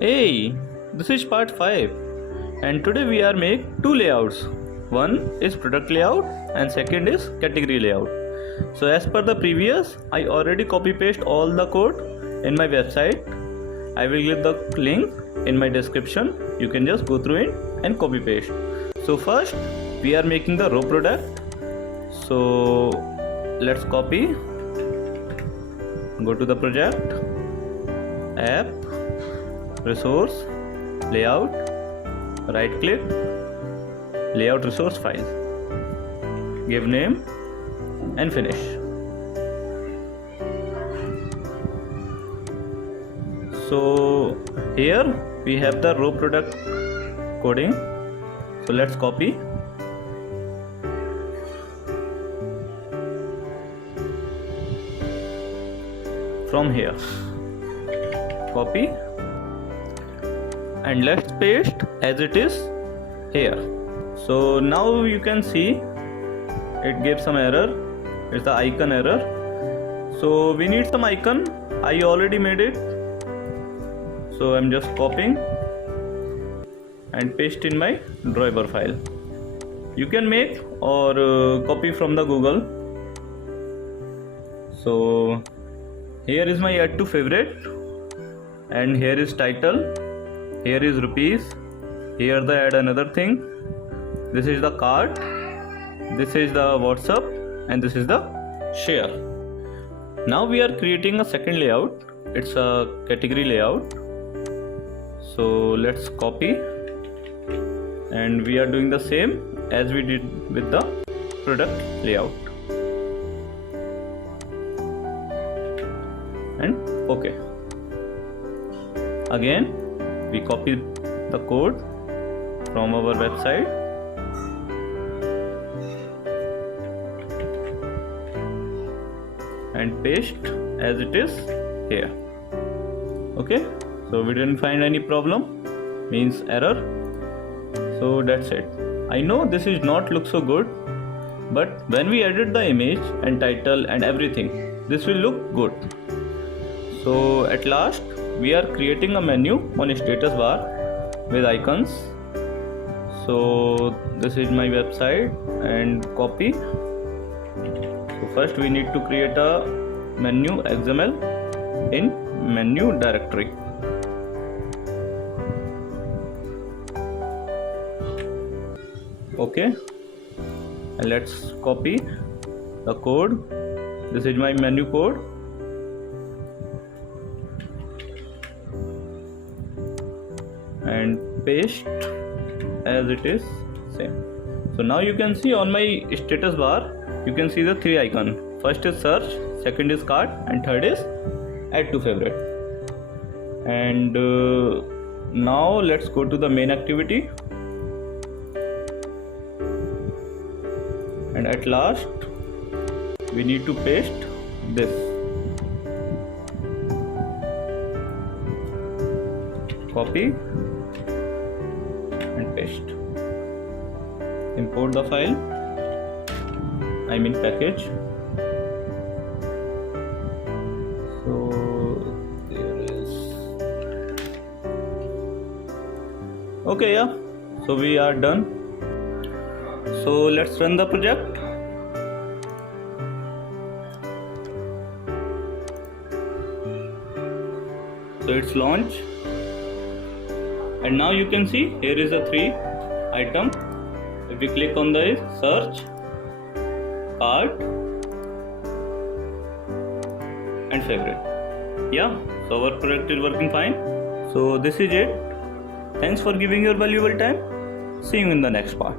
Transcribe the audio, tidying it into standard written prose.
Hey, this is part 5 and today we are make two layouts. One is product layout and second is category layout. So as per the previous, I already copy paste all the code in my website. I will give the link in my description. You can just go through it and copy paste. So first we are making the raw product. So let's copy, go to the project, app, resource, layout, right click, layout resource file, give name and finish. So here we have the raw product coding. So let's copy, from here, copy, and let's paste as it is here. So now you can see it gave some error. It's the icon error. So we need some icon. I already made it. So I'm just copying and paste in my Drawable file. You can make or copy from the Google. So here is my add to favorite, and here is title, here is rupees, here the add another thing, this is the cart, this is the WhatsApp, and this is the share. Now we are creating a second layout. It's a category layout. So let's copy, and we are doing the same as we did with the product layout. And OK. Again we copy the code from our website and paste as it is here. Okay, so we didn't find any problem, means error. So that's it. I know this is not look so good, but when we edit the image and title and everything, this will look good. So at last we are creating a menu on a status bar with icons. So this is my website and copy. So first we need to create a menu XML in menu directory. Okay, and let's copy the code. This is my menu code. And paste as it is same. So now you can see on my status bar, you can see the three icons. First is search, second is cart, and third is add to favorite. And now let's go to the main activity. And at last we need to paste this. Copy and paste. Import the file, I mean package. So there is. Okay, yeah. So we are done. So let's run the project. So it's launch. And now you can see here is a 3 item. If we click on the search, cart and favorite. Yeah, so our product is working fine. So this is it. Thanks for giving your valuable time. See you in the next part.